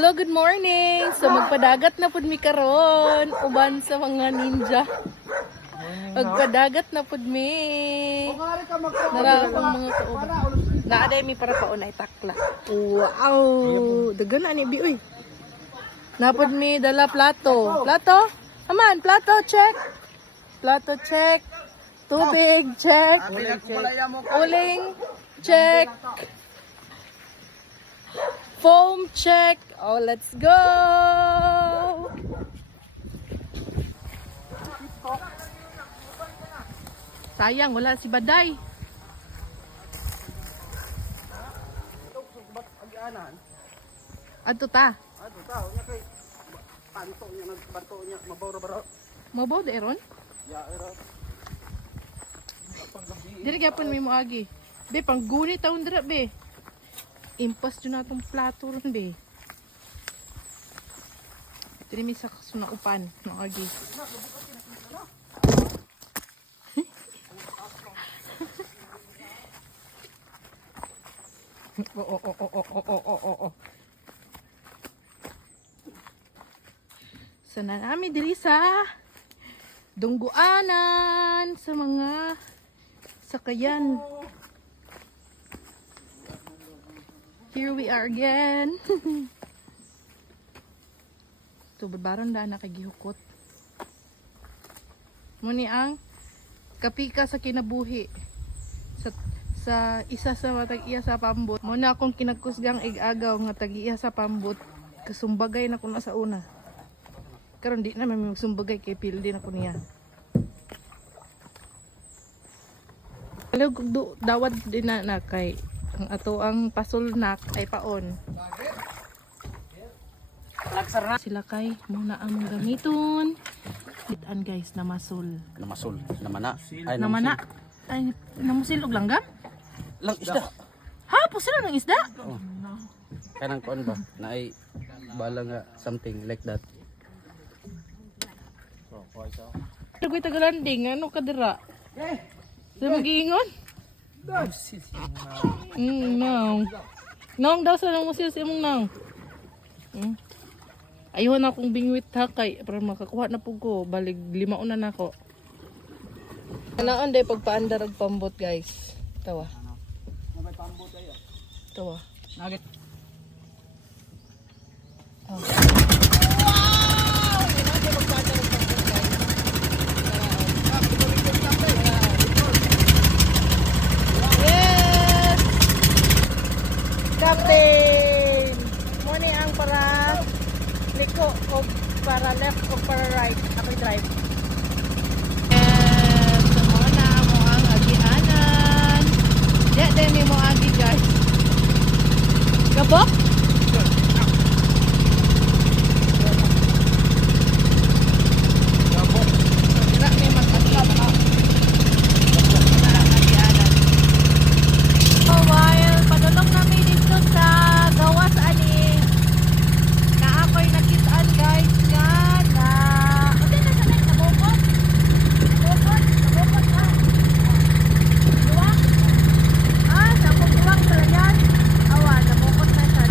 Hello, good morning. So magpadagat na pud mi karon uban sa mga ninja. Magpadagat na pud mi. Nara pang mga kauban. Naaday mi para paunay takla. Wow, dagan ani bi uy. Napod mi dala plato. Plato? Aman, plato check. Plato check. Tubig check. Uling check. Foam check. Oh, let's go. Sayang, wala si Baday. Adto ta. Nya kay panto nya nagbato nya mabaw-baw. Mabaw de eron? Ya era. Diri gyapon mi moagi. Be pangguni taon dira be. Impas jud natong plato ron be. Diri mi sa sunaupan moagi. Oh. Sana nami diri sa dungguanan sa mga sakayan. Here we are again. Ito, babaron daan na kagihukot. Muni ang kapika sa kinabuhi. Sa isa sa matag-iya sa pambot. Muna akong kinagkusgang ig-agaw nga tag-iya sa pambot. Kasumbagay na ko na sa una. Karon di na may magsumbagay kay pildi na ko niya. Hello, dawad din na kay ang ato ang pasulnak ay paon. Sila kay muna ang gamiton. Itan guys na masul. Namasul, namana. Ay Namana. Ay namusil og langgam? lang isda. Ha, pusil ng isda? Oh. Kanang kuan ba na ay bala nga something like that. Koy tagalanding ano ka dira? Sa magiingon? Nang. Nang daw sa nang musil sa imong nang. Ayun akong bingwit ha kay para makakuha na pug ko balig 5 na nako. Kanaon day pagpaandar og pambot guys. Tawa. May pambot ayo. Tawa. Nugget. Oh. Wow! Kinaon day pagpaandar og pambot guys. Yes! Captain! Muni ang para liko o para left o para right. Ako'y drive. And muna mo ang agianan. Diyan mo agi guys. Gabok? Gabok. Dira may mag-atlap ha. While padulong namin dito sa gawas ani na ako'y nakitaan guys nga na okay na sanay nabukot ha duwa sa akong duwang pala yan awa nabukot na siya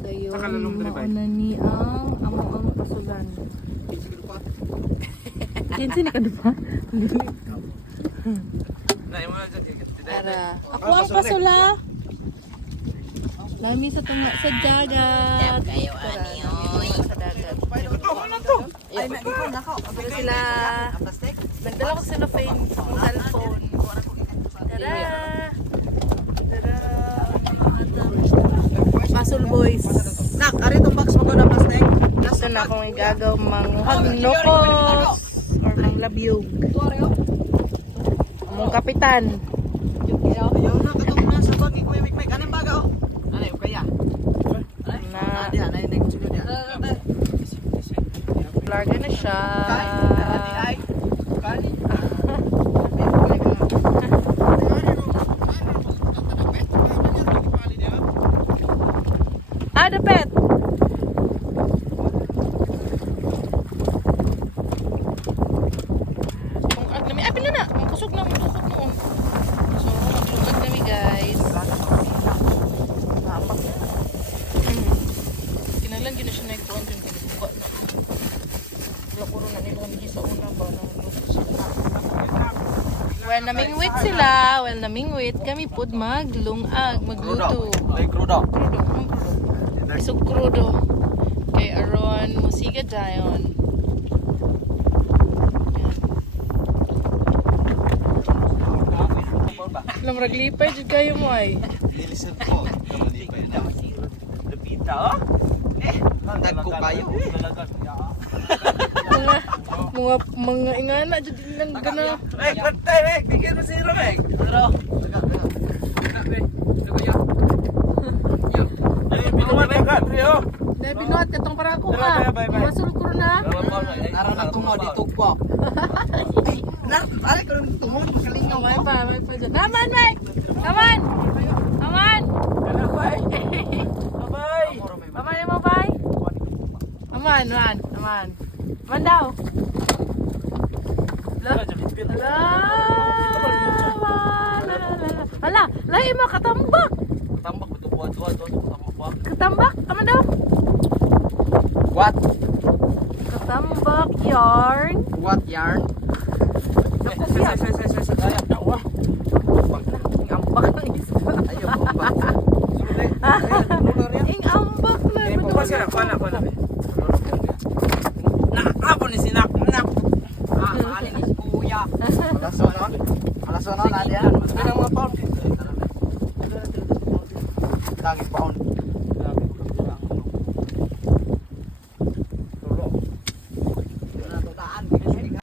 Dayon, mauna ni ang amo ang pasulan. Kinsi na ka dupa? Tara. Ako ang pasula. Lami sa tunga sa dagat. Kayo ani sa dagat. Ay, Ito sila. Nagdala ko sila phone, cellphone. Tara. Tara. Pasol boys. Nak, ari tong box mo ko na plastic. Gusto na akong igagaw manghaglokos or manglabyog. Among kapitan. Ayaw na katong nasa bag ni Kuya Mikmek. Anong baga oh? Ano yung kaya? Na Diyan, ay nek sulod diyan. larga na siya. Ay. Kani. Ah, dapat. Kung agnami, ah, pila na. Kusog na, kusog na. So, maglungag nami, guys. Kinalan, gina siya nagpuan dyan. Kinabuka na. Wala puro na nila kami sa una ba. Well, namingwit sila. Well, namingwit. Kami pod maglungag, magluto. Ay krudo. Crudo, ang crudo. Isog crudo. Kay Aron, musika dayon. Alam, raglipay dyan kayo mo ay. Lilisan ko. Kamalipay na. Lapita oh. Dagko kayo. Mga ingana dyan din lang gana. Mek, patay mek. Bigyan mo zero mek. Zero. Dahil binuhat ka tong para ako ha. Masul ko na. Aron ang kumod itugpo. Ay, nak, ay ko nang tumod makalingaw. May pa dyan. Naman, Mike! Naman! Naman! Bye-bye! Paman mo, bye! Aman, man. Aman. Aman daw. Hala, lahi mo, katambak! Tambak betul buat tambak. Katambak, aman daw. What? Katambak yarn. What yarn? Dako siya.